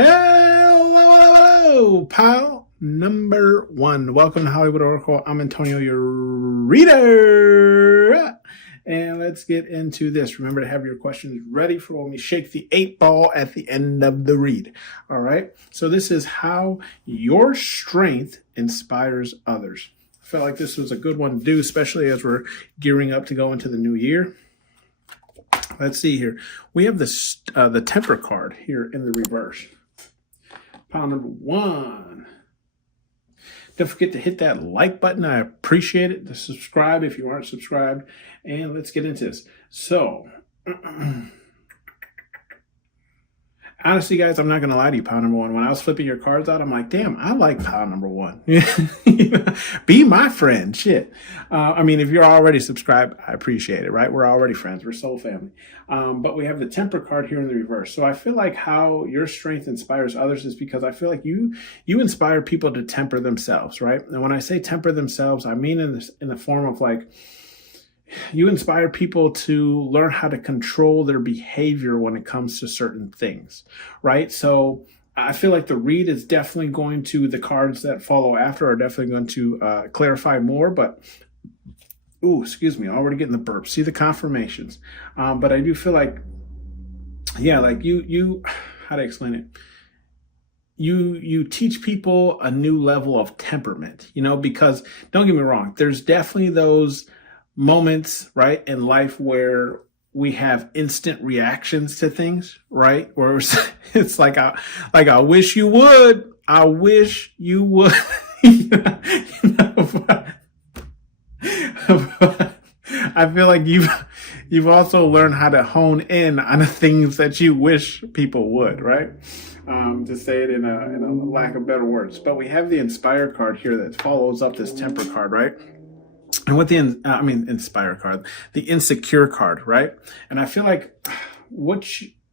Hello, pal number one. Welcome to Hollywood Oracle. I'm Antonio, your reader. And let's get into this. Remember to have your questions ready for when we shake the 8-ball at the end of the read. All right. So this is how your strength inspires others. I felt like this was a good one to do, especially as we're gearing up to go into the new year. Let's see here. We have this the temper card here in the reverse. Pile number one. Don't forget to hit that like button. I appreciate it. To subscribe if you aren't subscribed. And let's get into this. So, honestly, guys, I'm not going to lie to you, pile number one. When I was flipping your cards out, I'm like, damn, I like pile number one. Be my friend. Shit. I mean, if you're already subscribed, I appreciate it, right? We're already friends. We're soul family. But we have the temper card here in the reverse. So I feel like how your strength inspires others is because I feel like you inspire people to temper themselves, right? And when I say temper themselves, I mean in the form of like, you inspire people to learn how to control their behavior when it comes to certain things, right? So I feel like the read is definitely going to, the cards that follow after are definitely going to clarify more, but, ooh, excuse me, already getting the burp. See the confirmations. But I do feel like, yeah, like you, how to explain it? You teach people a new level of temperament, because don't get me wrong, there's definitely those moments, right, in life where we have instant reactions to things, right? Where it's like, I wish you would. I wish you would. I feel like you've also learned how to hone in on the things that you wish people would, right? To say it in a lack of better words. But we have the Inspire card here that follows up this Temper card, right? And with the, Inspire card, the Insecure card, right? And I feel like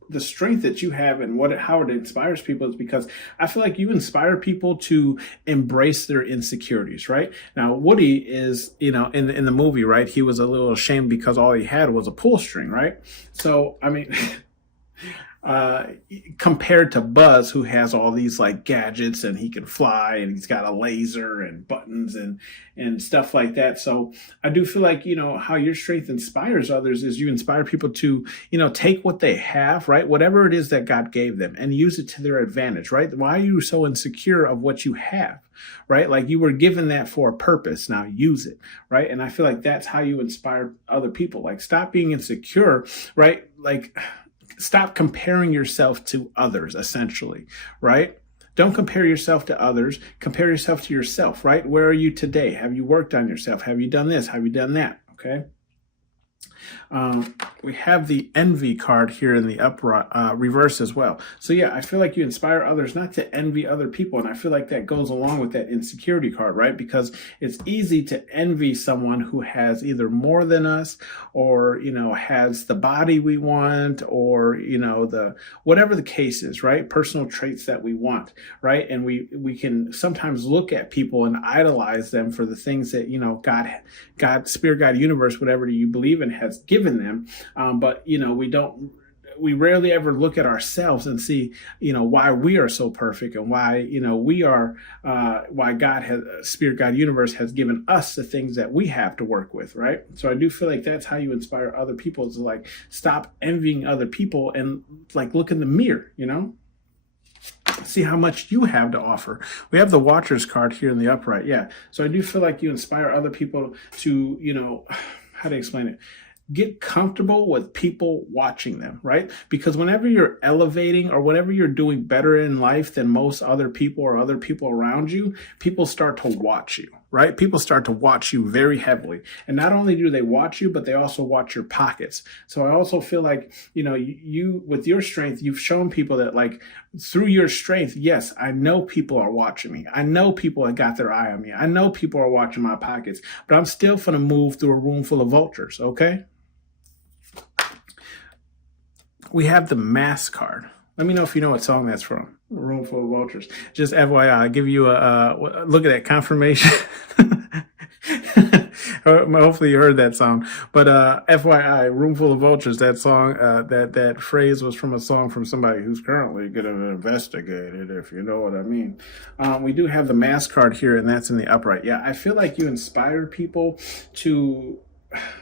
the strength that you have and how it inspires people is because I feel like you inspire people to embrace their insecurities, right? Now, Woody is, in the movie, right? He was a little ashamed because all he had was a pull string, right? So, compared to Buzz, who has all these like gadgets and he can fly and he's got a laser and buttons and stuff like that. So I do feel like, how your strength inspires others is you inspire people to, take what they have, right? Whatever it is that God gave them and use it to their advantage, right? Why are you so insecure of what you have, right? Like you were given that for a purpose. Now use it, right? And I feel like that's how you inspire other people. Like stop being insecure, right? Like, stop comparing yourself to others, essentially, right? Don't compare yourself to others. Compare yourself to yourself, right? Where are you today? Have you worked on yourself? Have you done this? Have you done that? Okay. We have the Envy card here in the reverse as well. So yeah, I feel like you inspire others not to envy other people. And I feel like that goes along with that Insecurity card, right? Because it's easy to envy someone who has either more than us or, has the body we want or, whatever the case is, right? Personal traits that we want, right? And we can sometimes look at people and idolize them for the things that, God, Spirit, God, universe, whatever you believe in has given them. But, we rarely ever look at ourselves and see, why we are so perfect and why, we are, why God has, Spirit, God, universe has given us the things that we have to work with, right? So I do feel like that's how you inspire other people is like, stop envying other people and like look in the mirror, see how much you have to offer. We have the Watchers card here in the upright. Yeah. So I do feel like you inspire other people to, how to explain it? Get comfortable with people watching them, right? Because whenever you're elevating or whenever you're doing better in life than most other people or other people around you, people start to watch you, right? People start to watch you very heavily. And not only do they watch you, but they also watch your pockets. So I also feel like, you with your strength, you've shown people that like through your strength, yes, I know people are watching me. I know people have got their eye on me. I know people are watching my pockets, but I'm still going to move through a room full of vultures. Okay. We have the Mask card. Let me know if you know what song that's from. A Room Full of Vultures. Just FYI, I'll give you a look at that confirmation. Hopefully you heard that song. But FYI, Room Full of Vultures, that song, that phrase was from a song from somebody who's currently getting investigated, if you know what I mean. We do have the mask card here, and that's in the upright. Yeah, I feel like you inspire people to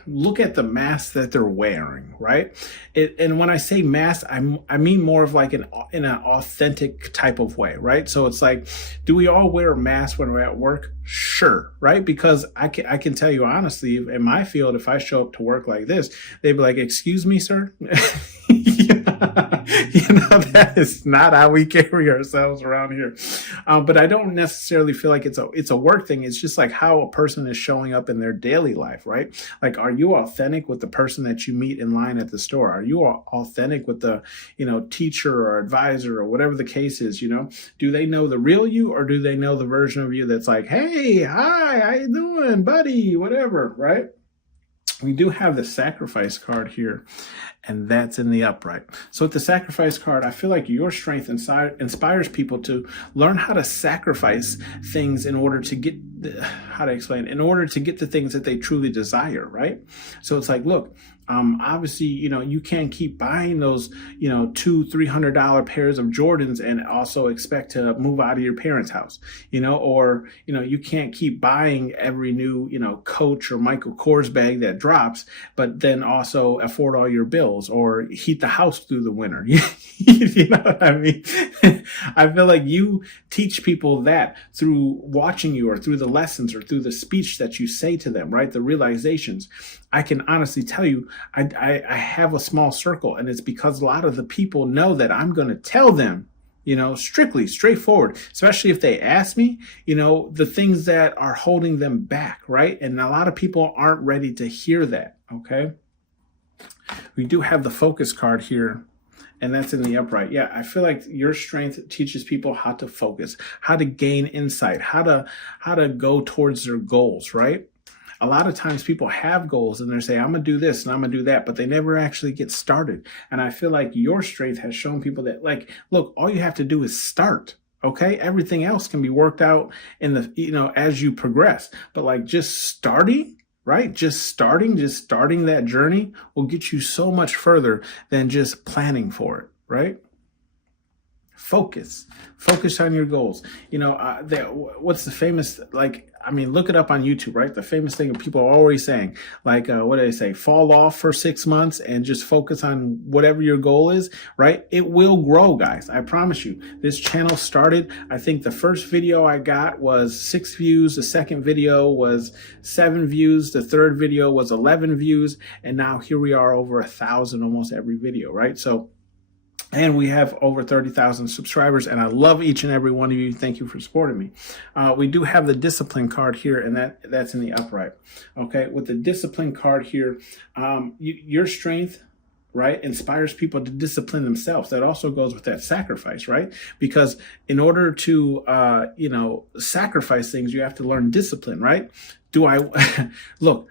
look at the mask that they're wearing, right? And when I say mask, I mean more of like in an authentic type of way, right? So it's like, do we all wear a mask when we're at work? Sure, right? Because I can tell you honestly, in my field, if I show up to work like this, they'd be like, "Excuse me, sir." That is not how we carry ourselves around here. But I don't necessarily feel like it's a work thing. It's just like how a person is showing up in their daily life, right? Like, are you authentic with the person that you meet in line at the store? Are you authentic with the, teacher or advisor or whatever the case is? Do they know the real you, or do they know the version of you that's like, "Hey, hi, how you doing, buddy?" Whatever, right? We do have the sacrifice card here, and that's in the upright. So with the sacrifice card, I feel like your strength inspires people to learn how to sacrifice things in order to get in order to get the things that they truly desire, right? So it's like, look, obviously, you can't keep buying those, $200-$300 pairs of Jordans and also expect to move out of your parents' house, or, you can't keep buying every new, Coach or Michael Kors bag that drops, but then also afford all your bills or heat the house through the winter. You know what I mean? I feel like you teach people that through watching you, or through the lessons, or through the speech that you say to them, right? The realizations. I can honestly tell you, I have a small circle, and it's because a lot of the people know that I'm going to tell them, strictly, straightforward, especially if they ask me, the things that are holding them back, right? And a lot of people aren't ready to hear that, okay? We do have the focus card here, and that's in the upright. Yeah, I feel like your strength teaches people how to focus, how to gain insight, how to go towards their goals, right? A lot of times people have goals and they say, "I'm going to do this and I'm going to do that," but they never actually get started. And I feel like your strength has shown people that, like, look, all you have to do is start. Okay. Everything else can be worked out in the, as you progress, but like just starting, right? Just starting that journey will get you so much further than just planning for it, right? Focus on your goals. What's the famous, look it up on YouTube, right? The famous thing people are always saying, what do they say? Fall off for 6 months and just focus on whatever your goal is, right? It will grow, guys. I promise you. This channel started, I think the first video I got was 6 views. The second video was 7 views. The third video was 11 views. And now here we are, over 1,000 almost every video, right? And we have over 30,000 subscribers, and I love each and every one of you. Thank you for supporting me. We do have the discipline card here, and that's in the upright. Okay, with the discipline card here, your strength, right, inspires people to discipline themselves. That also goes with that sacrifice, right? Because in order to, sacrifice things, you have to learn discipline, right? Look,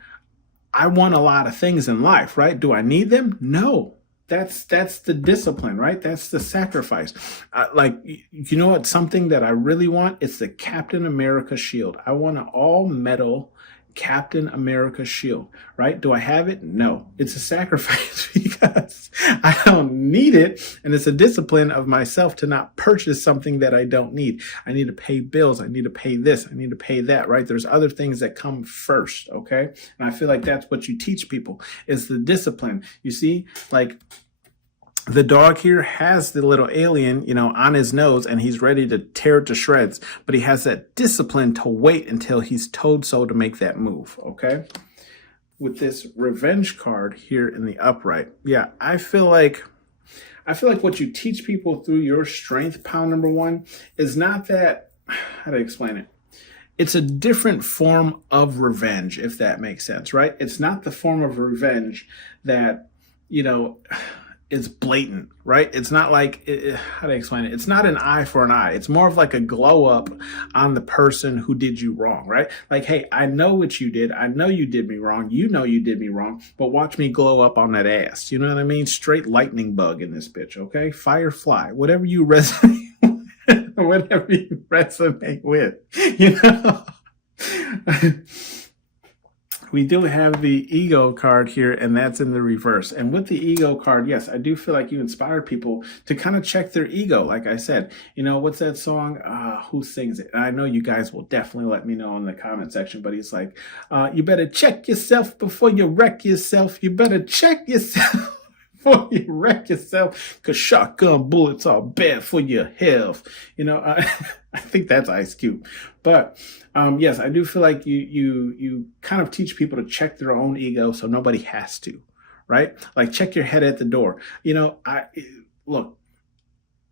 I want a lot of things in life, right? Do I need them? No. That's the discipline, right? That's the sacrifice. What? Something that I really want? It's the Captain America shield. I want an all metal Captain America shield, right? Do I have it? No. It's a sacrifice because I don't need it. And it's a discipline of myself to not purchase something that I don't need. I need to pay bills. I need to pay this. I need to pay that, right? There's other things that come first, okay? And I feel like that's what you teach people, is the discipline. You see, the dog here has the little alien, on his nose, and he's ready to tear it to shreds. But he has that discipline to wait until he's told so to make that move, okay? With this revenge card here in the upright, yeah, I feel like what you teach people through your strength, pound number 1, is not that, how to explain it? It's a different form of revenge, if that makes sense, right? It's not the form of revenge that, it's blatant, right? It's not like, how do I explain it? It's not an eye for an eye. It's more of like a glow up on the person who did you wrong, right? Like, hey, I know what you did. I know you did me wrong. You know you did me wrong, but watch me glow up on that ass. You know what I mean? Straight lightning bug in this bitch, okay? Firefly, whatever you resonate with, whatever you resonate with, We do have the ego card here, and that's in the reverse. And with the ego card, yes, I do feel like you inspire people to kind of check their ego. Like I said, what's that song? Who sings it? And I know you guys will definitely let me know in the comment section, but he's like, you better check yourself before you wreck yourself. You better check yourself before you wreck yourself, because shotgun bullets are bad for your health. I think that's Ice Cube. But yes, I do feel like you kind of teach people to check their own ego so nobody has to, right? Like check your head at the door. Look,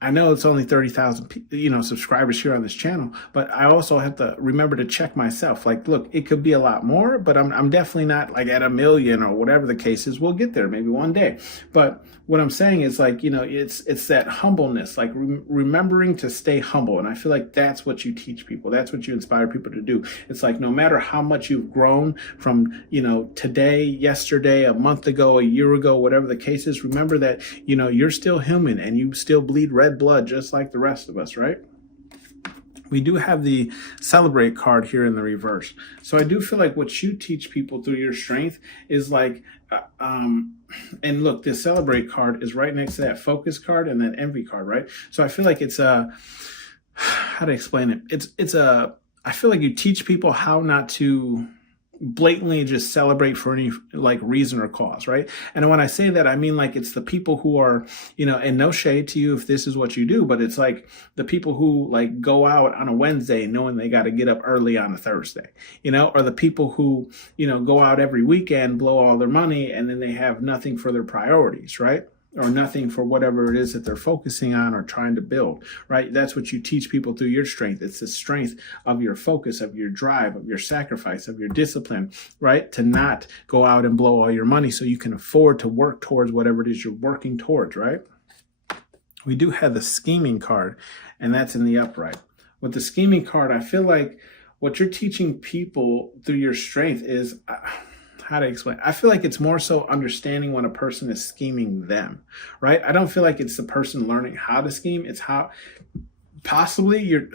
I know it's only 30,000, subscribers here on this channel, but I also have to remember to check myself. Like, look, it could be a lot more, but I'm definitely not like at 1 million or whatever the case is. We'll get there maybe one day. But what I'm saying is like, it's that humbleness, like remembering to stay humble. And I feel like that's what you teach people. That's what you inspire people to do. It's like, no matter how much you've grown from, today, yesterday, a month ago, a year ago, whatever the case is, remember that, you're still human and you still bleed red blood just like the rest of us, right? We do have the celebrate card here in the reverse. So I do feel like what you teach people through your strength is like, and look, this celebrate card is right next to that focus card and that envy card, right? So I feel like it's how to explain it? I feel like you teach people how not to blatantly just celebrate for any like reason or cause, right? And when I say that, I mean like it's the people who are, and no shade to you if this is what you do, but it's like the people who like go out on a Wednesday knowing they got to get up early on a Thursday, or the people who, go out every weekend, blow all their money, and then they have nothing for their priorities, right? Or nothing for whatever it is that they're focusing on or trying to build, right? That's what you teach people through your strength. It's the strength of your focus, of your drive, of your sacrifice, of your discipline, right? To not go out and blow all your money so you can afford to work towards whatever it is you're working towards, right? We do have the scheming card, and that's in the upright. With the scheming card, I feel like what you're teaching people through your strength is... how to explain? I feel like it's more so understanding when a person is scheming them, right? I don't feel like it's the person learning how to scheme. It's how possibly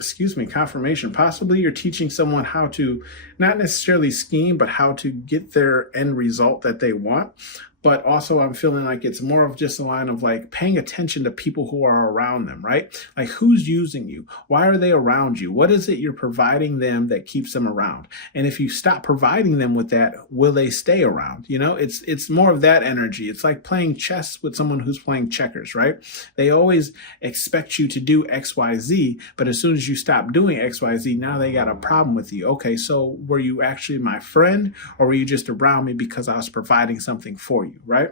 confirmation. Possibly you're teaching someone how to not necessarily scheme, but how to get their end result that they want. But also I'm feeling like it's more of just a line of like paying attention to people who are around them, right? Like who's using you? Why are they around you? What is it you're providing them that keeps them around? And if you stop providing them with that, will they stay around? It's more of that energy. It's like playing chess with someone who's playing checkers, right? They always expect you to do X, Y, Z, but as soon as you stop doing X, Y, Z, now they got a problem with you. Okay, so were you actually my friend, or were you just around me because I was providing something for you? Right?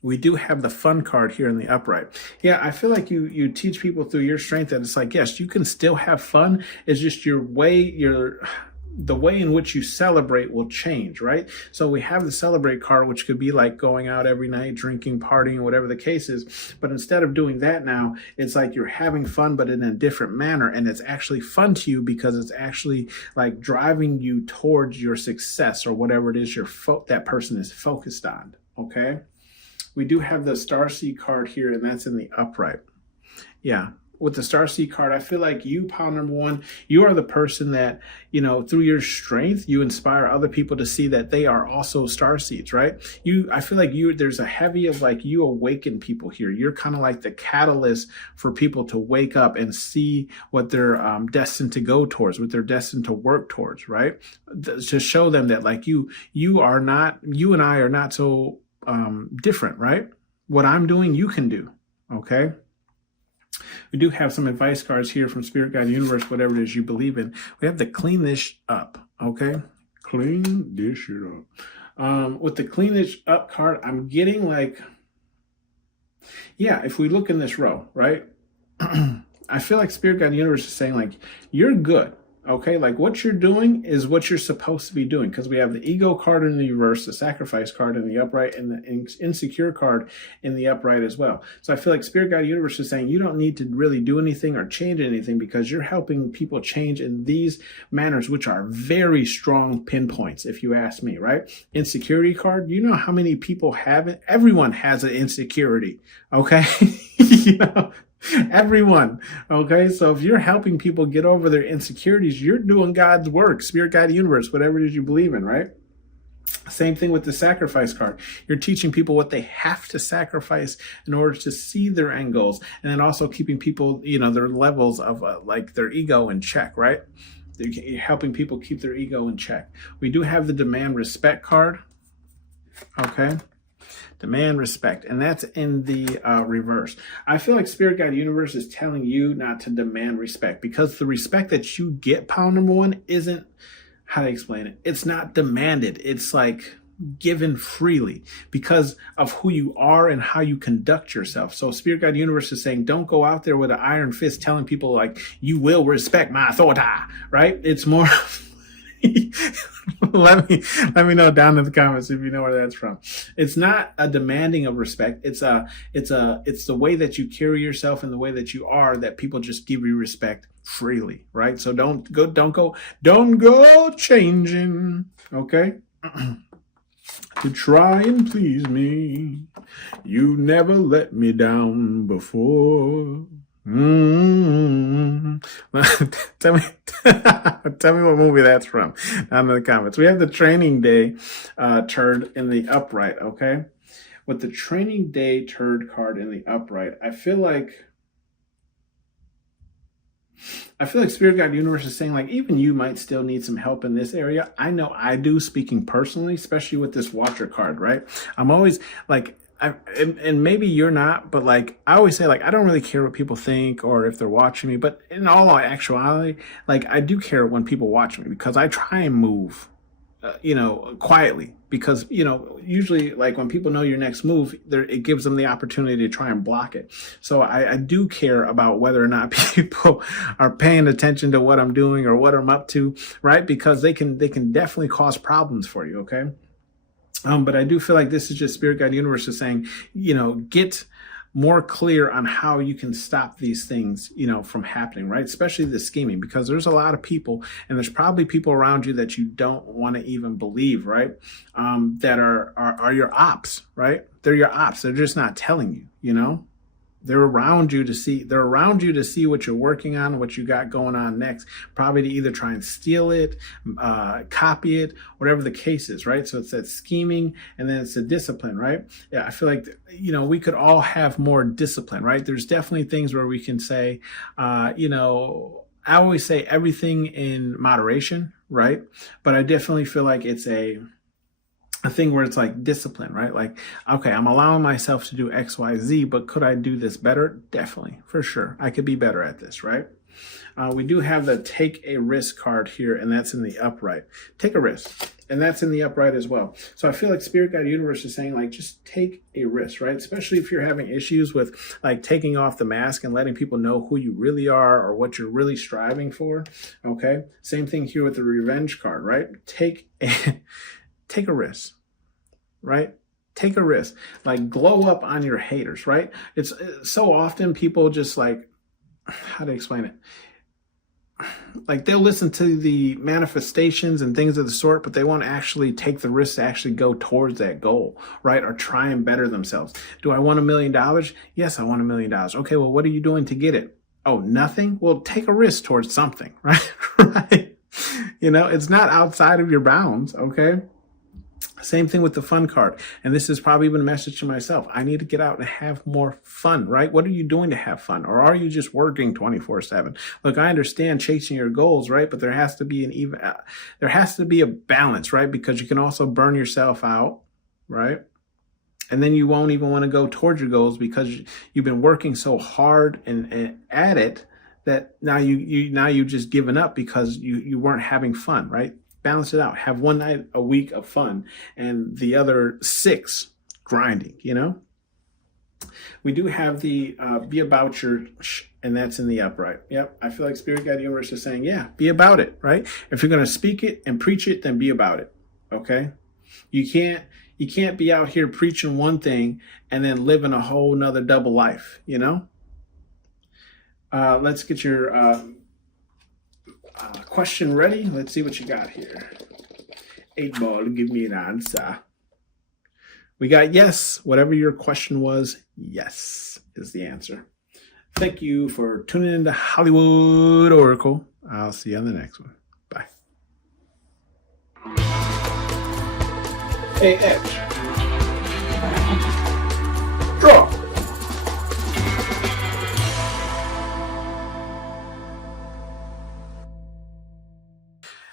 We do have the fun card here in the upright. Yeah, I feel like you teach people through your strength that it's like, yes, you can still have fun. It's just the way in which you celebrate will change, right? So we have the celebrate card, which could be like going out every night, drinking, partying, whatever the case is. But instead of doing that now, it's like you're having fun, but in a different manner. And it's actually fun to you because it's actually like driving you towards your success or whatever it is that person is focused on, okay? We do have the Starseed card here, and that's in the upright. Yeah. With the Starseed card, I feel like you, pile number one, you are the person that, through your strength, you inspire other people to see that they are also Starseeds, right? I feel like there's a heavy of like you awaken people here. You're kind of like the catalyst for people to wake up and see what they're destined to go towards, what they're destined to work towards, right? To show them that like you and I are not so different, right? What I'm doing, you can do, okay? We do have some advice cards here from Spirit, God, Universe, whatever it is you believe in. We have to clean this up, okay? Clean this shit up. With the clean this up card, I'm getting like, yeah, if we look in this row, right? I feel like Spirit, God, Universe is saying like, you're good. Okay, like what you're doing is what you're supposed to be doing, because we have the ego card in the reverse, the sacrifice card in the upright, and the insecure card in the upright as well. So I feel like Spirit, God, Universe is saying you don't need to really do anything or change anything because you're helping people change in these manners, which are very strong pinpoints, if you ask me, right? Insecurity card, you know how many people have it? Everyone has an insecurity, okay? Everyone. Okay. So if you're helping people get over their insecurities, you're doing God's work, spirit, God, universe, whatever it is you believe in, right? Same thing with the sacrifice card. You're teaching people what they have to sacrifice in order to see their end goals. And then also keeping people, their levels of like their ego in check, right? You're helping people keep their ego in check. We do have the demand respect card. Okay. Demand respect. And that's in the reverse. I feel like Spirit Guide Universe is telling you not to demand respect, because the respect that you get, pile number one, isn't, how to explain it? It's not demanded. It's like given freely because of who you are and how you conduct yourself. So Spirit Guide Universe is saying, don't go out there with an iron fist telling people like, you will respect my authority, right? It's more let me know down in the comments if you know where that's from. It's not a demanding of respect. It's the way that you carry yourself and the way that you are that people just give you respect freely, right? So don't go changing, okay? To try and please me. You never let me down before. Mm-hmm. tell me what movie that's from down in the comments. We have the training day turd in the upright, okay? With the training day turd card in the upright, I feel like Spirit Guide Universe is saying like, even you might still need some help in this area. I know I do, speaking personally, especially with this watcher card, right? I'm always like, and maybe you're not, but like I always say, like, I don't really care what people think or if they're watching me, but in all actuality, like I do care when people watch me, because I try and move, quietly, because, usually like when people know your next move, it gives them the opportunity to try and block it. So I do care about whether or not people are paying attention to what I'm doing or what I'm up to, right? Because they can definitely cause problems for you. Okay. But I do feel like this is just Spirit Guide Universe is saying, get more clear on how you can stop these things, from happening, right? Especially the scheming, because there's a lot of people, and there's probably people around you that you don't want to even believe, right? That are your ops, right? They're your ops. They're just not telling you, They're around you to see what you're working on, what you got going on next, probably to either try and steal it, copy it, whatever the case is, right? So it's that scheming, and then it's the discipline, right? Yeah, I feel like, we could all have more discipline, right? There's definitely things where we can say, I always say everything in moderation, right? But I definitely feel like it's a thing where it's like discipline, right? Like, okay, I'm allowing myself to do X, Y, Z, but could I do this better? Definitely, for sure. I could be better at this, right? We do have the take a risk card here, and that's in the upright. Take a risk, and that's in the upright as well. So I feel like Spirit Guide Universe is saying like, just take a risk, right? Especially if you're having issues with like taking off the mask and letting people know who you really are or what you're really striving for. Okay. Same thing here with the revenge card, right? Take a risk, right? Take a risk, like glow up on your haters, right? It's so often people just like, how to explain it? Like they'll listen to the manifestations and things of the sort, but they won't actually take the risk to actually go towards that goal, right? Or try and better themselves. Do I want $1 million? Yes, I want $1 million. Okay, well, what are you doing to get it? Oh, nothing? Well, take a risk towards something, right? Right? It's not outside of your bounds, okay? Same thing with the fun card. And this is probably even a message to myself. I need to get out and have more fun, right? What are you doing to have fun? Or are you just working 24/7? Look, I understand chasing your goals, right? But there has to be a balance, right? Because you can also burn yourself out, right? And then you won't even want to go towards your goals because you've been working so hard and at it that now you just given up because you weren't having fun, right? Balance it out. Have one night a week of fun and the other 6 grinding, We do have the be about your and that's in the upright. Yep. I feel like Spirit Guide Universe is saying, yeah, be about it, right? If you're going to speak it and preach it, then be about it. Okay. You can't be out here preaching one thing and then living a whole nother double life, Let's get your question ready. Let's see what you got here. 8 ball, give me an answer. We got yes. Whatever your question was, yes is the answer. Thank you for tuning in to Hollywood Oracle. I'll see you on the next one. Bye. Hey, Edge. Draw.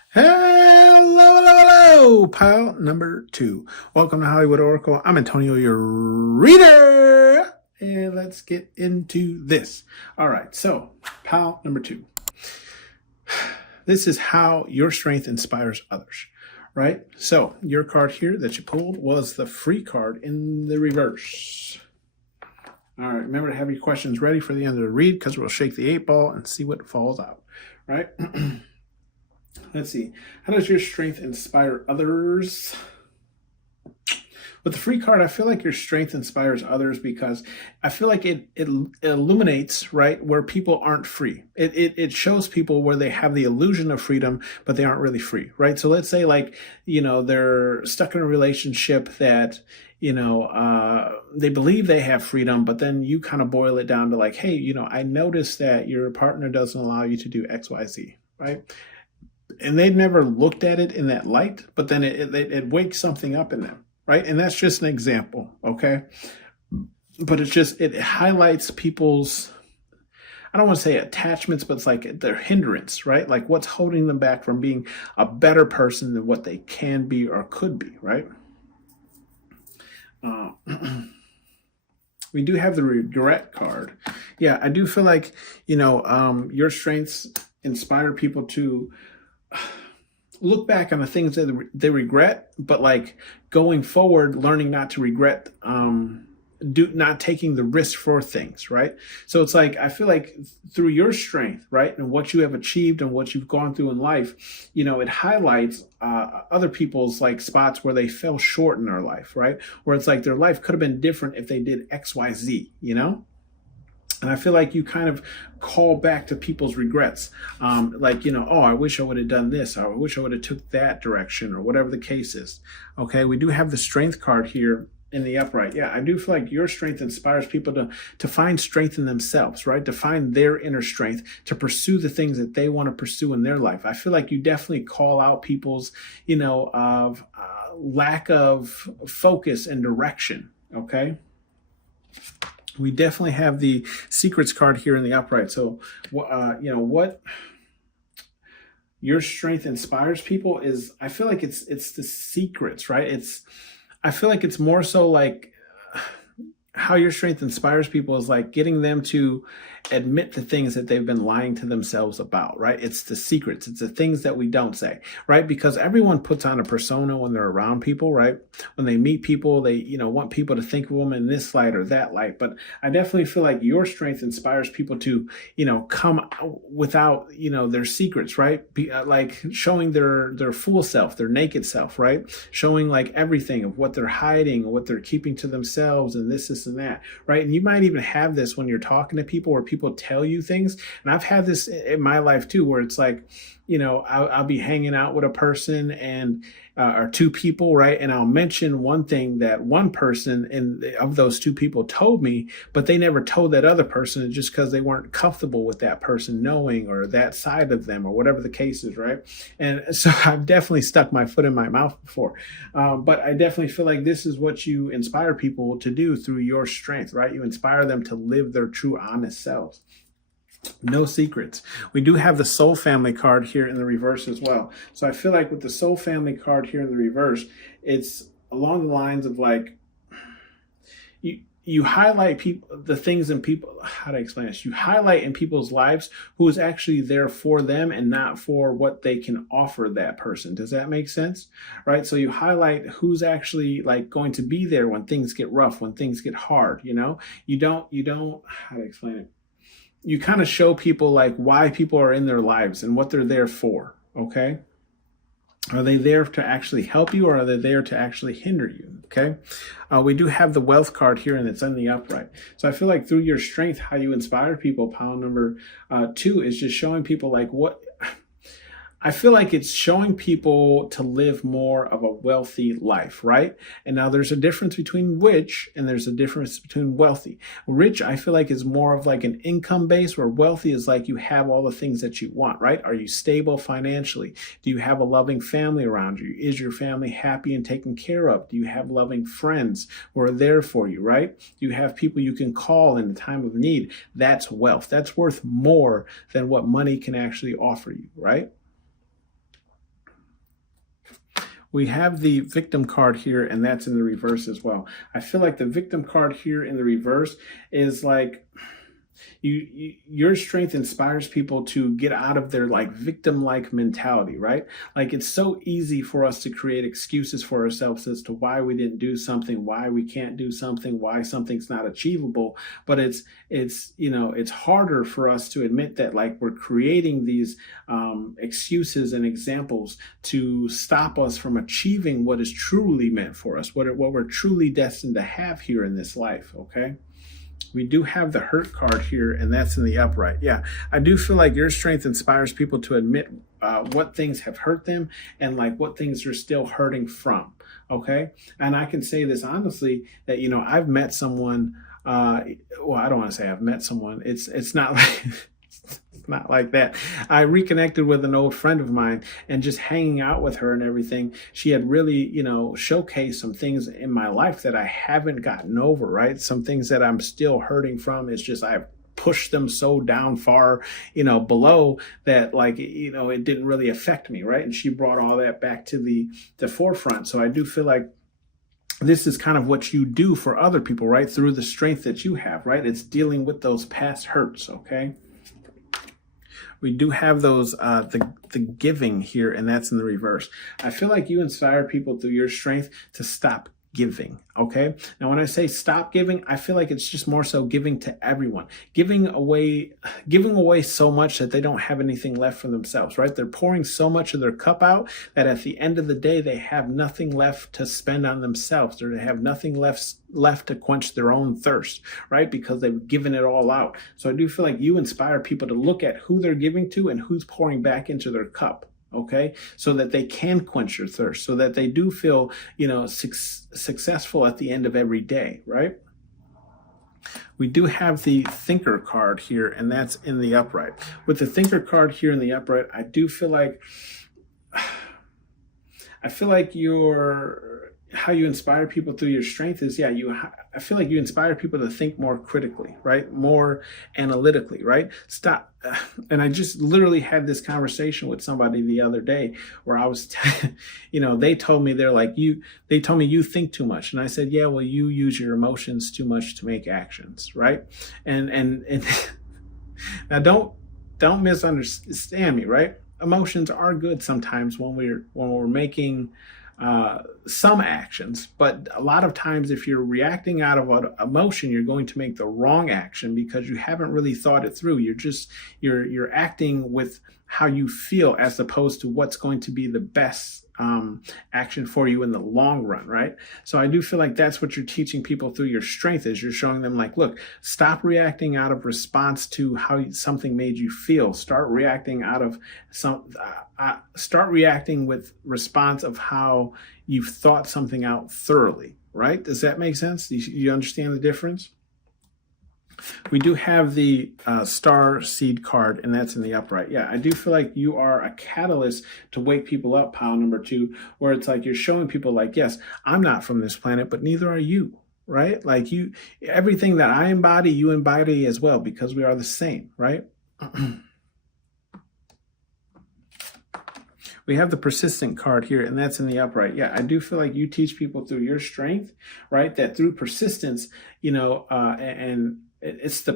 Hello, pile number 2. Welcome to Hollywood Oracle. I'm Antonio, your reader. And let's get into this. All right, so pile number 2. This is how your strength inspires others, right? So your card here that you pulled was the free card in the reverse. All right, remember to have your questions ready for the end of the read because we'll shake the 8 ball and see what falls out, right? Let's see. How does your strength inspire others? With the free card, I feel like your strength inspires others because I feel like it illuminates, right, where people aren't free. It shows people where they have the illusion of freedom, but they aren't really free, right? So let's say, like, you know, they're stuck in a relationship that, you know, they believe they have freedom, but then you kind of boil it down to like, hey, you know, I noticed that your partner doesn't allow you to do X, Y, Z, right? And they'd never looked at it in that light, but then it wakes something up in them. Right. And that's just an example. OK. But it highlights people's, I don't want to say attachments, but it's like their hindrance. Right. Like what's holding them back from being a better person than what they can be or could be. Right. We do have the regret card. Yeah, I do feel like, you know, your strengths inspire people to look back on the things that they regret, but like going forward, learning not to regret, not taking the risk for things, right? So it's like, I feel like through your strength, right, and what you have achieved and what you've gone through in life, you know, it highlights other people's like spots where they fell short in their life, right? Where it's like their life could have been different if they did X, Y, Z, you know? And I feel like you kind of call back to people's regrets. Like, you know, oh, I wish I would have done this. Or I wish I would have took that direction or whatever the case is. Okay, we do have the strength card here in the upright. Yeah, I do feel like your strength inspires people to find strength in themselves, right? To find their inner strength, to pursue the things that they want to pursue in their life. I feel like you definitely call out people's, you know, lack of focus and direction, okay? We definitely have the secrets card here in the upright. So, you know, what your strength inspires people is, I feel like it's the secrets, right? I feel like it's more so like how your strength inspires people is like getting them to admit the things that they've been lying to themselves about, right? It's the secrets. It's the things that we don't say, right? Because everyone puts on a persona when they're around people, right? When they meet people, they, you know, want people to think of them in this light or that light. But I definitely feel like your strength inspires people to, you know, come without, you know, their secrets, right? Like showing their full self, their naked self, right? Showing like everything of what they're hiding, what they're keeping to themselves and this and that, right? And you might even have this when you're talking to people where people tell you things. And I've had this in my life too, where it's like, you know, I'll be hanging out with a person and or two people, right? And I'll mention one thing that one person of those two people told me, but they never told that other person just because they weren't comfortable with that person knowing or that side of them or whatever the case is, right? And so I've definitely stuck my foot in my mouth before. But I definitely feel like this is what you inspire people to do through your strength, right? You inspire them to live their true, honest selves. No secrets. We do have the soul family card here in the reverse as well. So I feel like with the soul family card here in the reverse, it's along the lines of like, you highlight people, the things in people, how to explain this? You highlight in people's lives who is actually there for them and not for what they can offer that person. Does that make sense? Right? So you highlight who's actually like going to be there when things get rough, when things get hard, you know? You don't, how to explain it? You kind of show people like why people are in their lives and what they're there for, okay? Are they there to actually help you or are they there to actually hinder you, okay? We do have the wealth card here and it's in the upright. So I feel like through your strength, how you inspire people, pile number 2 is just showing people like what, I feel like it's showing people to live more of a wealthy life, right? And now there's a difference between rich and there's a difference between wealthy. Rich, I feel like, is more of like an income base, where wealthy is like you have all the things that you want, right? Are you stable financially? Do you have a loving family around you? Is your family happy and taken care of? Do you have loving friends who are there for you, right? Do you have people you can call in a time of need? That's wealth. That's worth more than what money can actually offer you, right? We have the victim card here, and that's in the reverse as well. I feel like the victim card here in the reverse is like your strength inspires people to get out of their like victim-like mentality, right? Like, it's so easy for us to create excuses for ourselves as to why we didn't do something, why we can't do something, why something's not achievable. But it's harder for us to admit that, like, we're creating these excuses and examples to stop us from achieving what is truly meant for us, what we're truly destined to have here in this life. Okay. We do have the hurt card here, and that's in the upright. Yeah, I do feel like your strength inspires people to admit what things have hurt them and like what things they're still hurting from. Okay. And I can say this honestly, that, I've met someone, well, I don't want to say I've met someone. It's not like, not like that. I reconnected with an old friend of mine, and just hanging out with her and everything, she had really, showcased some things in my life that I haven't gotten over, right? Some things that I'm still hurting from. It's just I've pushed them so down far, below that, like, it didn't really affect me, right? And she brought all that back to the forefront. So I do feel like this is kind of what you do for other people, right? Through the strength that you have, right? It's dealing with those past hurts, okay? We do have those, the giving here, and that's in the reverse. I feel like you inspire people through your strength to stop giving. Okay. Now, when I say stop giving, I feel like it's just more so giving to everyone, giving away so much that they don't have anything left for themselves, right? They're pouring so much of their cup out that at the end of the day, they have nothing left to spend on themselves, or they have nothing left to quench their own thirst, right? Because they've given it all out. So I do feel like you inspire people to look at who they're giving to and who's pouring back into their cup. Okay, so that they can quench your thirst, so that they do feel, successful at the end of every day, right? We do have the thinker card here, and that's in the upright. With the thinker card here in the upright, I do feel like, how you inspire people through your strength is, I feel like you inspire people to think more critically, right? More analytically, right? Stop. And I just literally had this conversation with somebody the other day where I was, they told me, they told me you think too much. And I said, yeah, well, you use your emotions too much to make actions, right? And now don't misunderstand me, right? Emotions are good sometimes when we're making some actions, but a lot of times if you're reacting out of an emotion, you're going to make the wrong action because you haven't really thought it through. You're acting with how you feel as opposed to what's going to be the best action for you in the long run, right? So I do feel like that's what you're teaching people through your strength, is you're showing them, like, look, stop reacting out of response to how something made you feel. Start reacting with response of how you've thought something out thoroughly, right? Does that make sense? You understand the difference? We do have the star seed card, and that's in the upright. Yeah, I do feel like you are a catalyst to wake people up, pile number 2, where it's like you're showing people, like, yes, I'm not from this planet, but neither are you, right? Like, everything that I embody, you embody as well, because we are the same, right? We have the persistent card here, and that's in the upright. Yeah, I do feel like you teach people through your strength, right? That through persistence, and it's the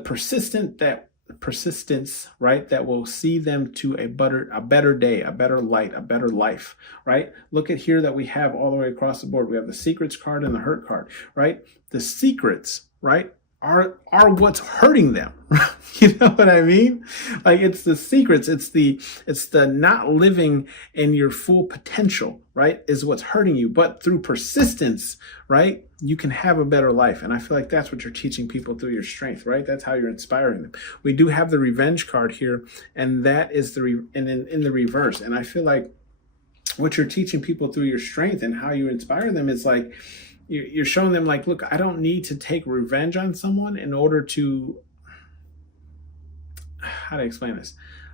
persistence, right, that will see them to a better day, a better light, a better life, right? Look at here that we have all the way across the board. We have the secrets card and the hurt card, right? The secrets, right, are what's hurting them. You know what I mean? Like it's the secrets, it's the not living in your full potential, right? Is what's hurting you. But through persistence, right, you can have a better life. And I feel like that's what you're teaching people through your strength, right? That's how you're inspiring them. We do have the revenge card here, and that is in the reverse. And I feel like what you're teaching people through your strength and how you inspire them is like you're showing them like, look, I don't need to take revenge on someone in order to, how to explain this?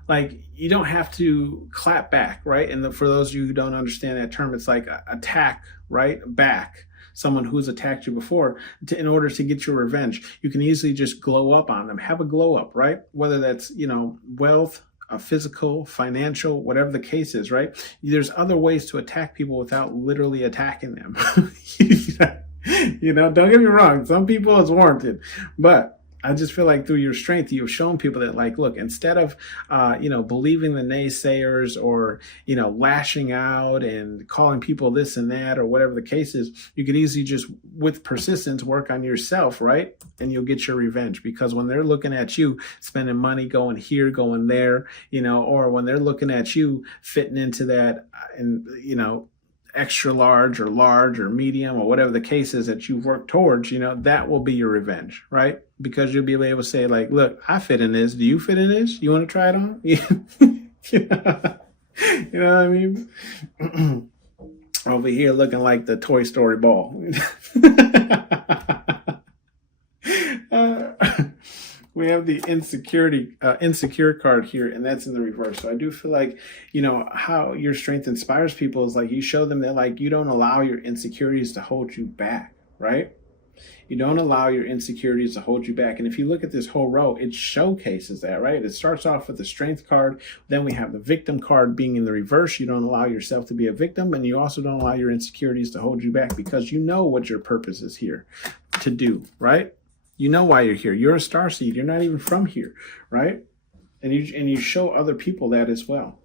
Like, you don't have to clap back, right? And for those of you who don't understand that term, it's like attack, right? Back someone who's attacked you before in order to get your revenge. You can easily just glow up on them, have a glow up, right? Whether that's, wealth, physical, financial, whatever the case is, right? There's other ways to attack people without literally attacking them. Don't get me wrong. Some people it's warranted, but I just feel like through your strength, you've shown people that, like, look, instead of, believing the naysayers or, lashing out and calling people this and that or whatever the case is, you could easily just, with persistence, work on yourself, right? And you'll get your revenge, because when they're looking at you spending money, going here, going there, or when they're looking at you fitting into that, and, extra large or medium or whatever the case is that you've worked towards, that will be your revenge, right? Because you'll be able to say, like, look, I fit in this. Do you fit in this? You want to try it on? You know what I mean? Over here looking like the Toy Story ball. We have the insecure card here, and that's in the reverse. So I do feel like, how your strength inspires people is like you show them that, like, you don't allow your insecurities to hold you back, right? You don't allow your insecurities to hold you back. And if you look at this whole row, it showcases that, right? It starts off with the strength card. Then we have the victim card being in the reverse. You don't allow yourself to be a victim, and you also don't allow your insecurities to hold you back, because you know what your purpose is here to do, right? You know why you're here. You're a starseed. You're not even from here, right? And you show other people that as well.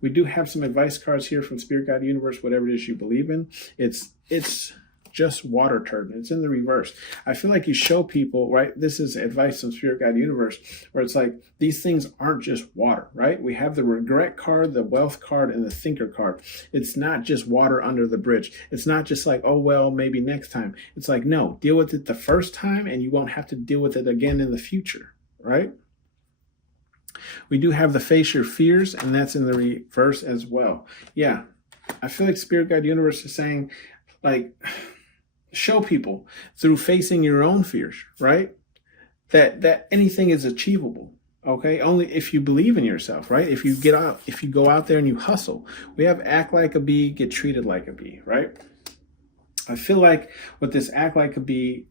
We do have some advice cards here from Spirit, God, Universe, whatever it is you believe in. It's just water turbine. It's in the reverse. I feel like you show people, right? This is advice from Spirit, God, Universe, where it's like these things aren't just water, right? We have the regret card, the wealth card, and the thinker card. It's not just water under the bridge. It's not just like, oh, well, maybe next time. It's like, no, deal with it the first time and you won't have to deal with it again in the future, right? We do have the face your fears, and that's in the reverse as well. Yeah, I feel like Spirit, God, Universe is saying, like, show people through facing your own fears, right? That anything is achievable. Okay. Only if you believe in yourself, right? If you go out there and you hustle. We have act like a bee, get treated like a bee, right? I feel like with this act like a bee,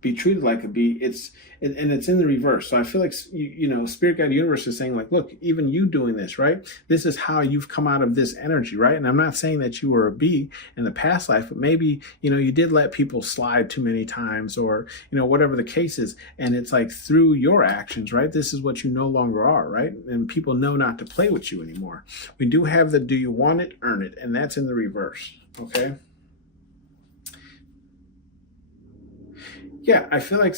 be treated like a bee, it's in the reverse. So I feel like, Spirit, God, Universe is saying, like, look, even you doing this, right? This is how you've come out of this energy, right? And I'm not saying that you were a bee in the past life, but maybe, you did let people slide too many times, or, whatever the case is. And it's like through your actions, right? This is what you no longer are, right? And people know not to play with you anymore. We do have the do you want it, earn it, and that's in the reverse, okay? Yeah, I feel like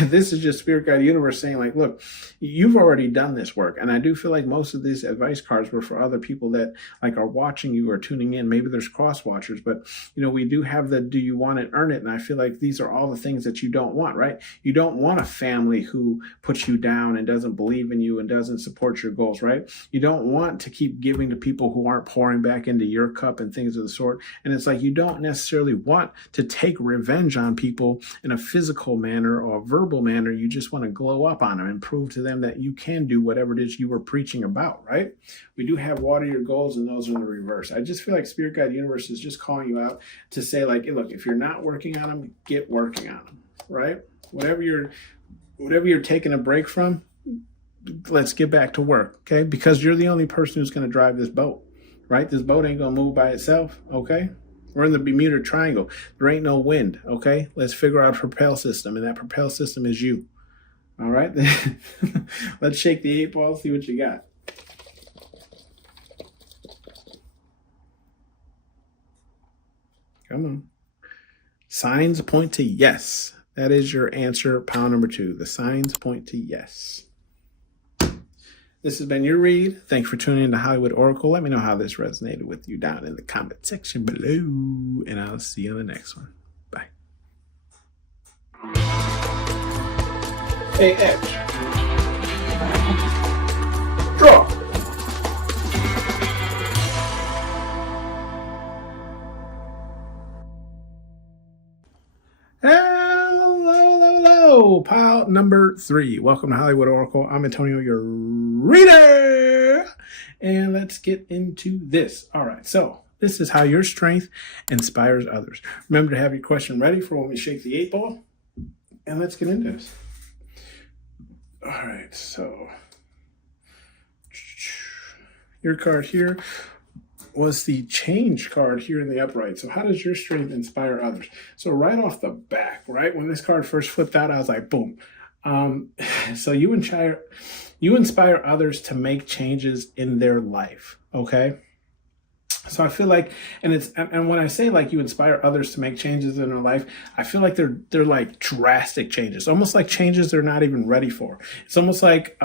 this is just Spirit, God, Universe saying, like, look, you've already done this work. And I do feel like most of these advice cards were for other people that, like, are watching you or tuning in. Maybe there's cross watchers, but, we do have the do you want it, earn it. And I feel like these are all the things that you don't want, right? You don't want a family who puts you down and doesn't believe in you and doesn't support your goals, right? You don't want to keep giving to people who aren't pouring back into your cup and things of the sort. And it's like you don't necessarily want to take revenge on people in a physical manner or a verbal manner. You just want to glow up on them and prove to them that you can do whatever it is you were preaching about, right? We do have water your goals, and those are in the reverse. I just feel like Spirit, God, Universe is just calling you out to say, like, hey, look, if you're not working on them, get working on them, right? Whatever you're taking a break from, let's get back to work, okay? Because you're the only person who's going to drive this boat, right? This boat ain't going to move by itself, okay? We're in the Bermuda Triangle. There ain't no wind, okay? Let's figure out a propel system, and that propel system is you. All right? Let's shake the 8 ball, see what you got. Come on. Signs point to yes. That is your answer, pile number 2. The signs point to yes. This has been your read. Thanks for tuning in to Hollywood Oracle. Let me know how this resonated with you down in the comment section below, and I'll see you on the next one. Bye. Hey, Edge. Draw. Hello, pile number 3. Welcome to Hollywood Oracle. I'm Antonio, your reader. And let's get into this. All right, so this is how your strength inspires others. Remember to have your question ready for when we shake the 8 ball. And let's get into this. All right, so your card here was the change card here in the upright. So how does your strength inspire others? So right off the back, right, when this card first flipped out, I was like, boom. So you inspire others to make changes in their life, okay? So I feel like, and when I say like you inspire others to make changes in their life, I feel like they're like drastic changes, almost like changes they're not even ready for. It's almost like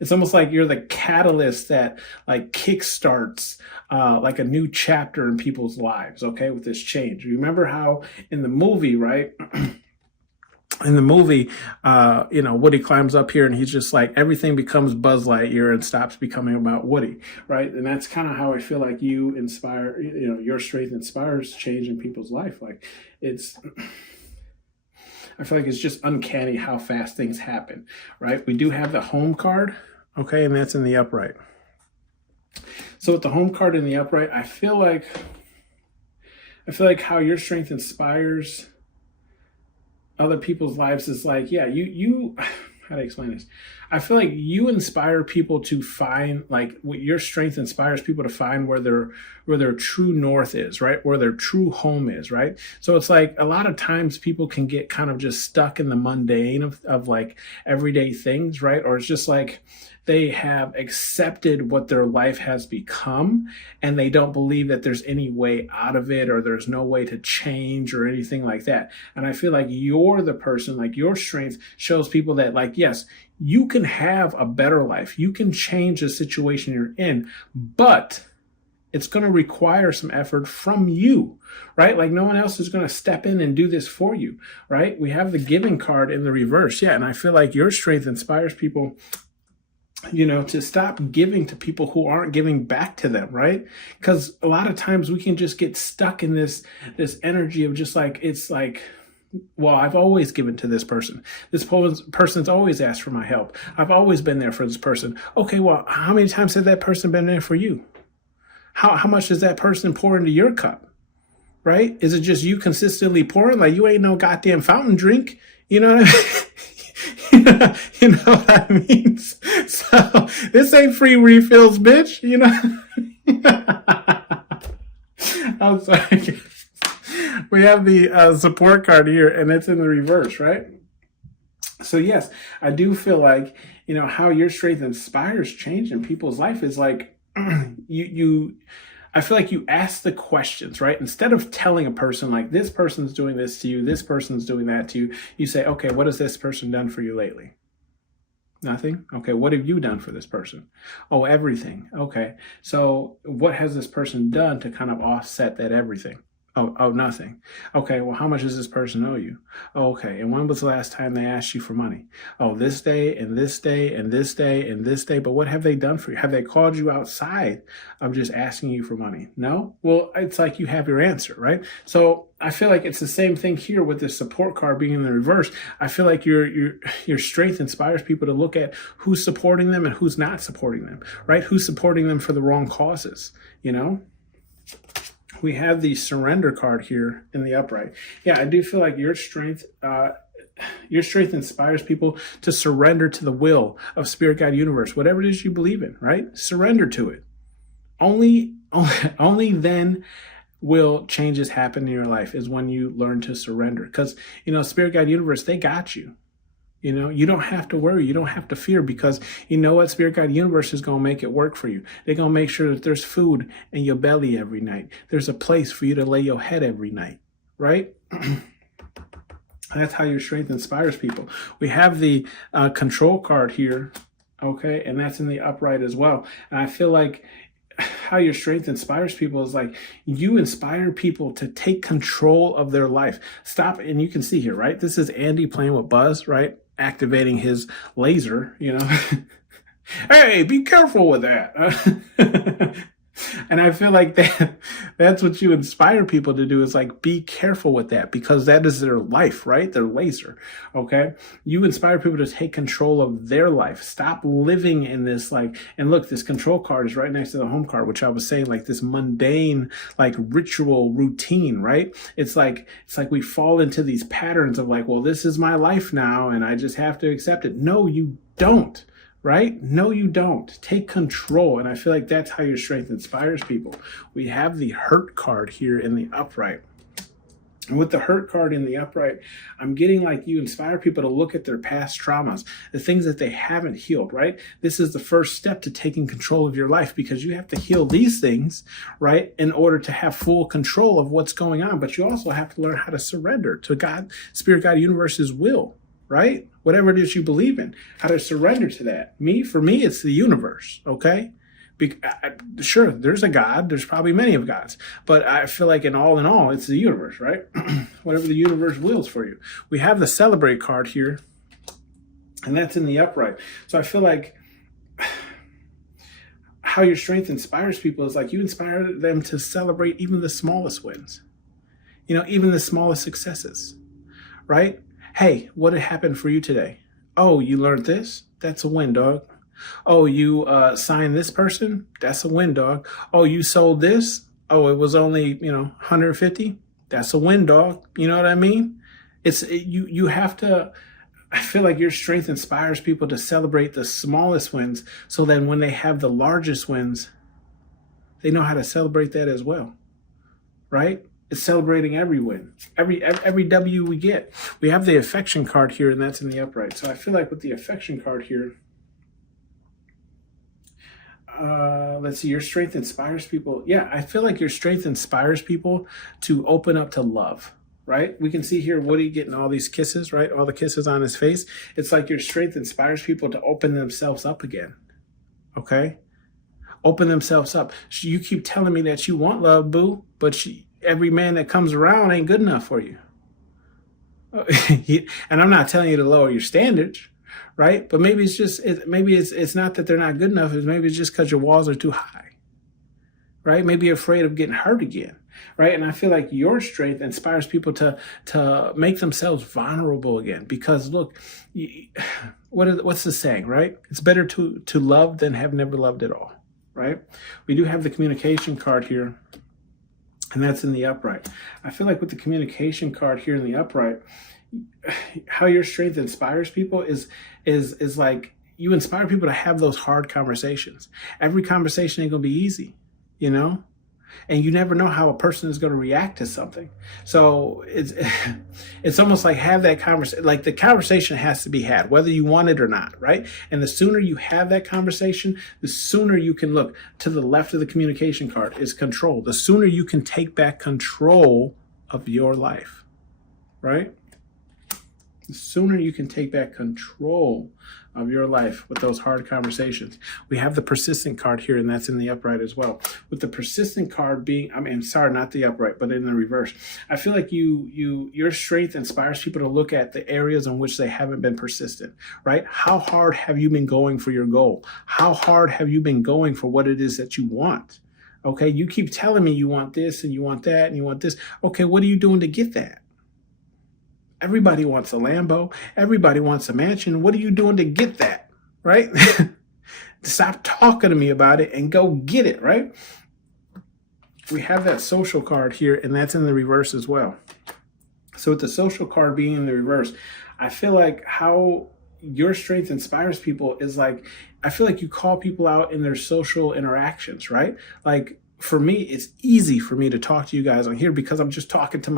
it's almost like you're the catalyst that like kickstarts like a new chapter in people's lives, okay, with this change. Remember how in the movie, right? In the movie, Woody climbs up here and he's just like, everything becomes Buzz Lightyear and stops becoming about Woody, right? And that's kind of how I feel like you inspire, your strength inspires change in people's life. Like I feel like it's just uncanny how fast things happen, right? We do have the home card, okay, and that's in the upright. So with the home card in the upright, I feel like how your strength inspires other people's lives is like, yeah, you how to explain this? I feel like you inspire people to find, like, your strength inspires people to find where their true north is, right? Where their true home is, right? So it's like a lot of times people can get kind of just stuck in the mundane of like everyday things, right? Or it's just like they have accepted what their life has become and they don't believe that there's any way out of it or there's no way to change or anything like that. And I feel like you're the person, like your strength shows people that, like, yes, you can have a better life. You can change the situation you're in, but it's going to require some effort from you, right? Like no one else is going to step in and do this for you, right? We have the giving card in the reverse. Yeah. And I feel like your strength inspires people, to stop giving to people who aren't giving back to them, right? Because a lot of times we can just get stuck in this energy of just like, it's like, well, I've always given to this person. This person's always asked for my help. I've always been there for this person. Okay, well, how many times has that person been there for you? How much does that person pour into your cup, right? Is it just you consistently pouring? Like you ain't no goddamn fountain drink. You know what I mean? You know what I mean? So this ain't free refills, bitch. I'm sorry. We have the support card here, and it's in the reverse, right? So yes, I do feel like, how your strength inspires change in people's life is like I feel like you ask the questions, right? Instead of telling a person like, this person's doing this to you, this person's doing that to you, you say, okay, what has this person done for you lately? Nothing? Okay, what have you done for this person? Oh, everything. Okay, so what has this person done to kind of offset that everything? Oh, nothing. Okay, well, how much does this person owe you? Oh, okay, and when was the last time they asked you for money? Oh, this day, and this day, and this day, and this day. But what have they done for you? Have they called you outside of just asking you for money? No? Well, it's like you have your answer, right? So I feel like it's the same thing here with this support card being in the reverse. I feel like your strength inspires people to look at who's supporting them and who's not supporting them, right? Who's supporting them for the wrong causes, We have the surrender card here in the upright. Yeah, I do feel like your strength inspires people to surrender to the will of Spirit, God, Universe, whatever it is you believe in, right? Surrender to it. Only then will changes happen in your life is when you learn to surrender. Because, Spirit, God, Universe, they got you. You don't have to worry. You don't have to fear because you know what? Spirit, God, Universe is going to make it work for you. They're going to make sure that there's food in your belly every night. There's a place for you to lay your head every night, right? That's how your strength inspires people. We have the control card here, okay, and that's in the upright as well. And I feel like how your strength inspires people is like you inspire people to take control of their life. Stop, and you can see here, right? This is Andy playing with Buzz, right? Activating his laser, you know. Hey, be careful with that. And I feel like that's what you inspire people to do is like, be careful with that because that is their life, right? Their laser. Okay. You inspire people to take control of their life. Stop living in this like, and look, this control card is right next to the home card, which I was saying like this mundane, like ritual routine, right? It's like we fall into these patterns of like, well, this is my life now and I just have to accept it. No, you don't. Right? No, you don't. Take control. And I feel like that's how your strength inspires people. We have the hurt card here in the upright. And with the hurt card in the upright, I'm getting like you inspire people to look at their past traumas, the things that they haven't healed, right? This is the first step to taking control of your life because you have to heal these things, right? In order to have full control of what's going on. But you also have to learn how to surrender to God, Spirit, God, universe's will. Right? Whatever it is you believe in, how to surrender to that. For me, it's the universe. Okay. Sure, there's a God. There's probably many of gods, but I feel like in all, it's the universe, right? Whatever the universe wills for you. We have the celebrate card here, and that's in the upright. So I feel like how your strength inspires people is like you inspire them to celebrate even the smallest wins, you know, even the smallest successes, right? Hey, what had happened for you today? Oh, you learned this? That's a win, dog. Oh, you signed this person? That's a win, dog. Oh, you sold this? Oh, it was only, 150? That's a win, dog. You know what I mean? You have to, I feel like your strength inspires people to celebrate the smallest wins so then when they have the largest wins, they know how to celebrate that as well, right? It's celebrating every win, every W we get. We have the affection card here, and that's in the upright. So I feel like with the affection card here, let's see, your strength inspires people. Yeah, I feel like your strength inspires people to open up to love, right? We can see here Woody getting all these kisses, right? All the kisses on his face. It's like your strength inspires people to open themselves up again, okay? Open themselves up. You keep telling me that you want love, boo, but every man that comes around ain't good enough for you. And I'm not telling you to lower your standards, right? But maybe it's not that they're not good enough. Maybe it's just because your walls are too high, right? Maybe you're afraid of getting hurt again, right? And I feel like your strength inspires people to make themselves vulnerable again. Because look, what's the saying, right? It's better to love than have never loved at all, right? We do have the communication card here. And that's in the upright. I feel like with the communication card here in the upright, how your strength inspires people is like you inspire people to have those hard conversations. Every conversation ain't gonna be easy, you know? And you never know how a person is going to react to something. So it's almost like have that conversation, like the conversation has to be had, whether you want it or not, right? And the sooner you have that conversation, the sooner you can look to the left of the communication card is control. The sooner you can take back control of your life, right? The sooner you can take back control of your life with those hard conversations. We have the persistent card here, and that's in the upright as well. With the persistent card being, not the upright, but in the reverse. I feel like your strength inspires people to look at the areas in which they haven't been persistent, right? How hard have you been going for your goal? How hard have you been going for what it is that you want? Okay, you keep telling me you want this and you want that and you want this. Okay, what are you doing to get that? Everybody wants a Lambo. Everybody wants a mansion. What are you doing to get that, right? Stop talking to me about it and go get it, right? We have that social card here, and that's in the reverse as well. So with the social card being in the reverse, I feel like how your strength inspires people is like, I feel like you call people out in their social interactions, right? Like, for me, it's easy for me to talk to you guys on here because I'm just talking to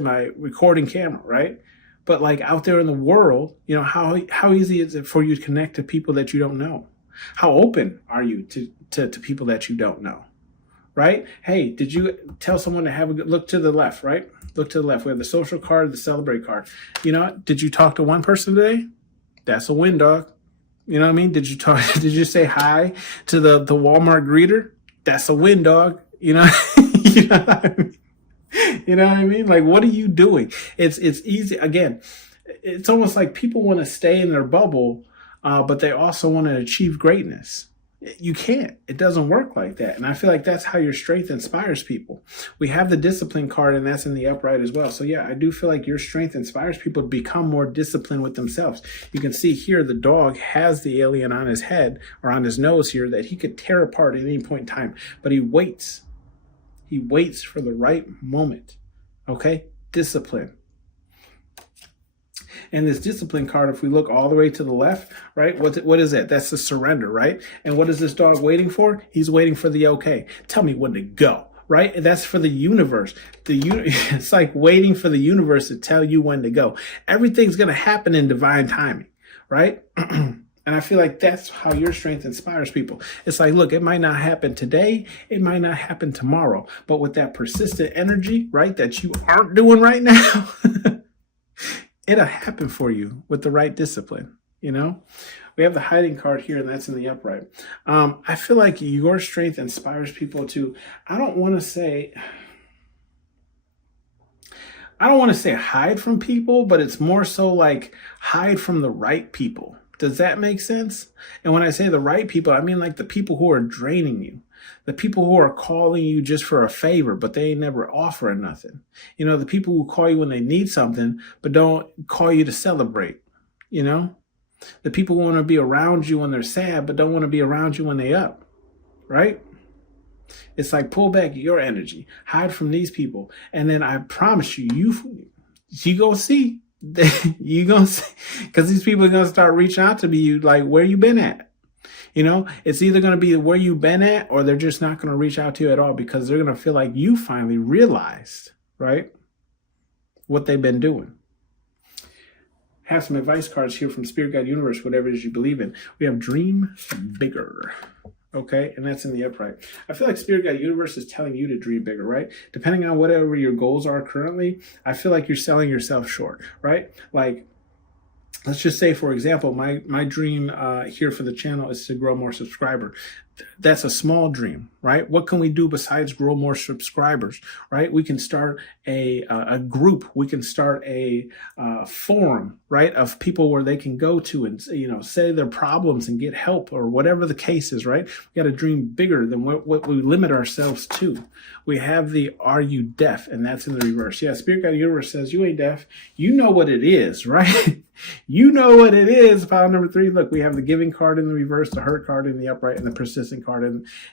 my recording camera, right? But like out there in the world, you know, how easy is it for you to connect to people that you don't know? How open are you to people that you don't know, right? Hey, did you tell someone to have a good look to the left, right? Look to the left. We have the social card, the celebrate card. You know, did you talk to one person today? That's a win, dog. You know what I mean? Did you talk? Did you say hi to the Walmart greeter? That's a win, dog. You know, you know what I mean? You know what I mean? Like, what are you doing? It's easy. Again, it's almost like people want to stay in their bubble, but they also want to achieve greatness. You can't. It doesn't work like that. And I feel like that's how your strength inspires people. We have the discipline card, and that's in the upright as well. So yeah, I do feel like your strength inspires people to become more disciplined with themselves. You can see here the dog has the alien on his head or on his nose here that he could tear apart at any point in time, but he waits. He waits for the right moment. Okay? Discipline. And this discipline card, if we look all the way to the left, right, what is that? That's the surrender, right? And what is this dog waiting for? He's waiting for the okay. Tell me when to go, right? And that's for the universe. It's like waiting for the universe to tell you when to go. Everything's going to happen in divine timing, right? And I feel like that's how your strength inspires people. It's like, look, it might not happen today. It might not happen tomorrow. But with that persistent energy, right, that you aren't doing right now, it'll happen for you with the right discipline, you know? We have the hiding card here, and that's in the upright. I feel like your strength inspires people to, I don't want to say hide from people, but it's more so like hide from the right people. Does that make sense? And when I say the right people, I mean like the people who are draining you. The people who are calling you just for a favor, but they ain't never offering nothing. You know, the people who call you when they need something, but don't call you to celebrate. You know, the people who want to be around you when they're sad, but don't want to be around you when they up. Right? It's like pull back your energy, hide from these people. And then I promise you, you gonna see, you gonna see, because these people are going to start reaching out to you like, where you been at? You know, it's either going to be where you've been at, or they're just not going to reach out to you at all because they're going to feel like you finally realized, right, what they've been doing. Have some advice cards here from Spirit Guide Universe, whatever it is you believe in. We have dream bigger. Okay, and that's in the upright. I feel like Spirit Guide Universe is telling you to dream bigger, right? Depending on whatever your goals are currently, I feel like you're selling yourself short, right? Like, let's just say, for example, my dream here for the channel is to grow more subscribers. That's a small dream, right? What can we do besides grow more subscribers, right? We can start a group. We can start a forum, right, of people where they can go to and, you know, say their problems and get help or whatever the case is, right? We got to dream bigger than what we limit ourselves to. We have the Are You Deaf? And that's in the reverse. Yeah, Spirit Guide Universe says you ain't deaf. You know what it is, right? You know what it is. Pile number 3. Look, we have the giving card in the reverse, the hurt card in the upright, and the persistent card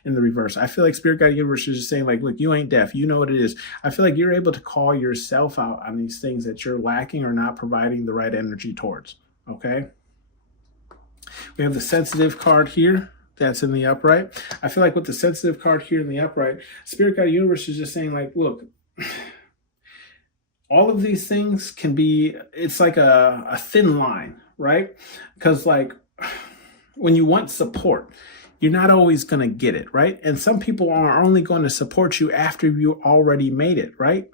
in the reverse. I feel like Spirit Guide Universe is just saying, like, look, you ain't deaf. You know what it is. I feel like you're able to call yourself out on these things that you're lacking or not providing the right energy towards. Okay. We have the sensitive card here. That's in the upright. I feel like with the sensitive card here in the upright, Spirit Guide Universe is just saying, like, look, all of these things can be, it's like a thin line, right? Because, like, when you want support, you're not always going to get it, right? And some people are only going to support you after you already made it, right?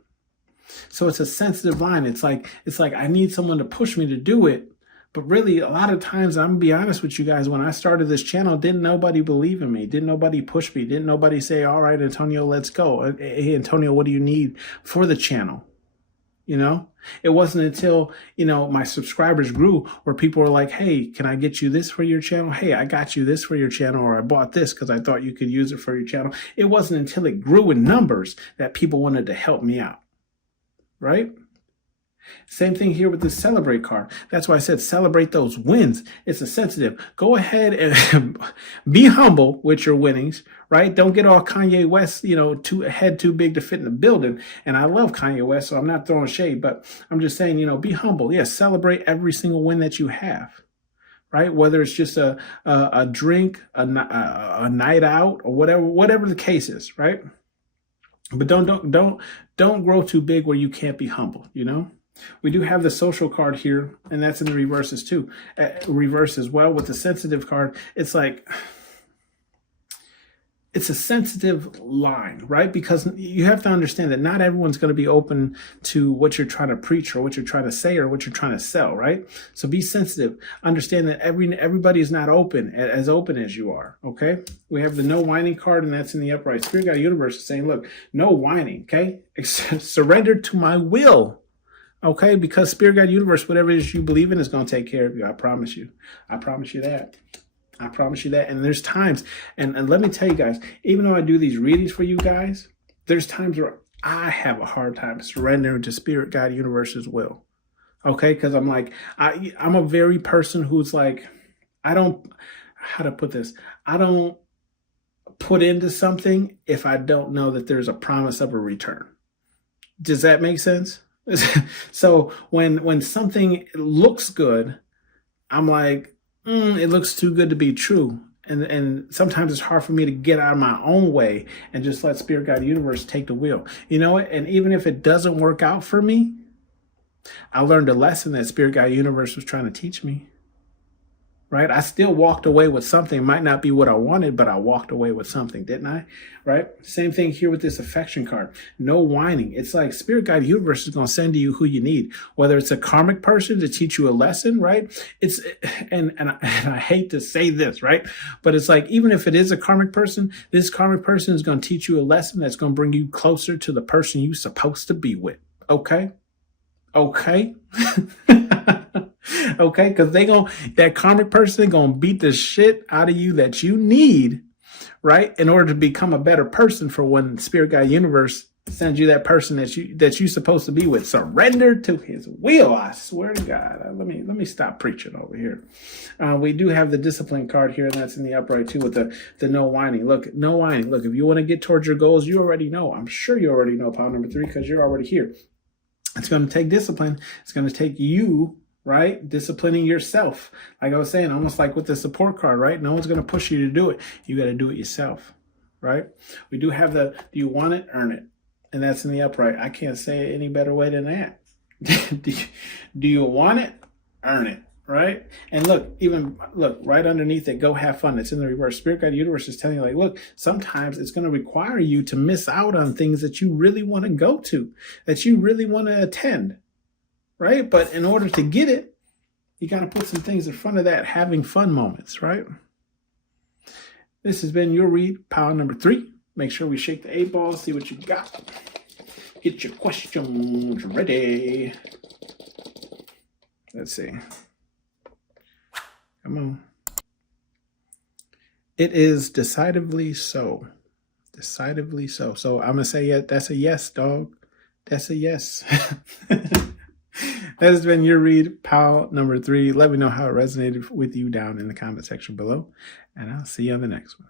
So it's a sensitive line. It's like I need someone to push me to do it. But really, a lot of times, I'm going to be honest with you guys, when I started this channel, didn't nobody believe in me? Didn't nobody push me? Didn't nobody say, all right, Antonio, let's go. Hey, Antonio, what do you need for the channel? You know, it wasn't until, you know, my subscribers grew where people were like, hey, can I get you this for your channel? Hey, I got you this for your channel, or I bought this because I thought you could use it for your channel. It wasn't until it grew in numbers that people wanted to help me out, right? Same thing here with the celebrate card. That's why I said celebrate those wins. It's a sensitive. Go ahead and be humble with your winnings, right? Don't get all Kanye West, you know, head too big to fit in the building. And I love Kanye West, so I'm not throwing shade, but I'm just saying, you know, be humble. Yes, celebrate every single win that you have, right? Whether it's just a drink, a night out, or whatever the case is, right? But don't grow too big where you can't be humble, you know? We do have the social card here, and that's in the reverses too. Reverse as well with the sensitive card. It's like it's a sensitive line, right? Because you have to understand that not everyone's going to be open to what you're trying to preach or what you're trying to say or what you're trying to sell, right? So be sensitive. Understand that everybody is not open as you are, okay? We have the no whining card, and that's in the upright. Spirit Guide Universe is saying, look, no whining, okay? Surrender to my will, okay? Because Spirit Guide Universe, whatever it is you believe in, is going to take care of you. I promise you. I promise you that. I promise you that. And there's times, and let me tell you guys, even though I do these readings for you guys, there's times where I have a hard time surrendering to Spirit Guide Universe's will. Okay? Because I'm like, I'm a very person who's like, I don't, how to put this? I don't put into something if I don't know that there's a promise of a return. Does that make sense? So when something looks good, I'm like, it looks too good to be true. And sometimes it's hard for me to get out of my own way and just let Spirit Guide Universe take the wheel. You know what? And even if it doesn't work out for me, I learned a lesson that Spirit Guide Universe was trying to teach me. Right? I still walked away with something. It might not be what I wanted, but I walked away with something, didn't I? Right? Same thing here with this affection card. No whining. It's like Spirit Guide Universe is going to send to you who you need, whether it's a karmic person to teach you a lesson, right? And I hate to say this, right? But it's like, even if it is a karmic person, this karmic person is going to teach you a lesson that's going to bring you closer to the person you're supposed to be with. Okay? Okay? Okay, because that karmic person gonna beat the shit out of you that you need, right, in order to become a better person for when Spirit Guide Universe sends you that person that you're supposed to be with. Surrender to his will. I swear to God. Let me stop preaching over here. We do have the discipline card here, and that's in the upright too, with the no whining. Look, no whining. Look, if you want to get towards your goals, you already know. I'm sure you already know pile number 3 because you're already here. It's going to take discipline. It's going to take you, right? Disciplining yourself. Like I was saying, almost like with the support card, right? No one's going to push you to do it. You got to do it yourself, right? We do have do you want it? Earn it. And that's in the upright. I can't say it any better way than that. Do you want it? Earn it, right? And look, right underneath it, go have fun. It's in the reverse. Spirit Guide Universe is telling you, like, look, sometimes it's going to require you to miss out on things that you really want to go to, that you really want to attend. Right? But in order to get it, you got to put some things in front of that having fun moments, right? This has been your read, pile number 3. Make sure we shake the 8 ball, see what you got. Get your questions ready. Let's see. Come on. It is decidedly so. Decidedly so. So I'm going to say, yeah, that's a yes, dog. That's a yes. That has been your read, pile number 3. Let me know how it resonated with you down in the comment section below, and I'll see you on the next one.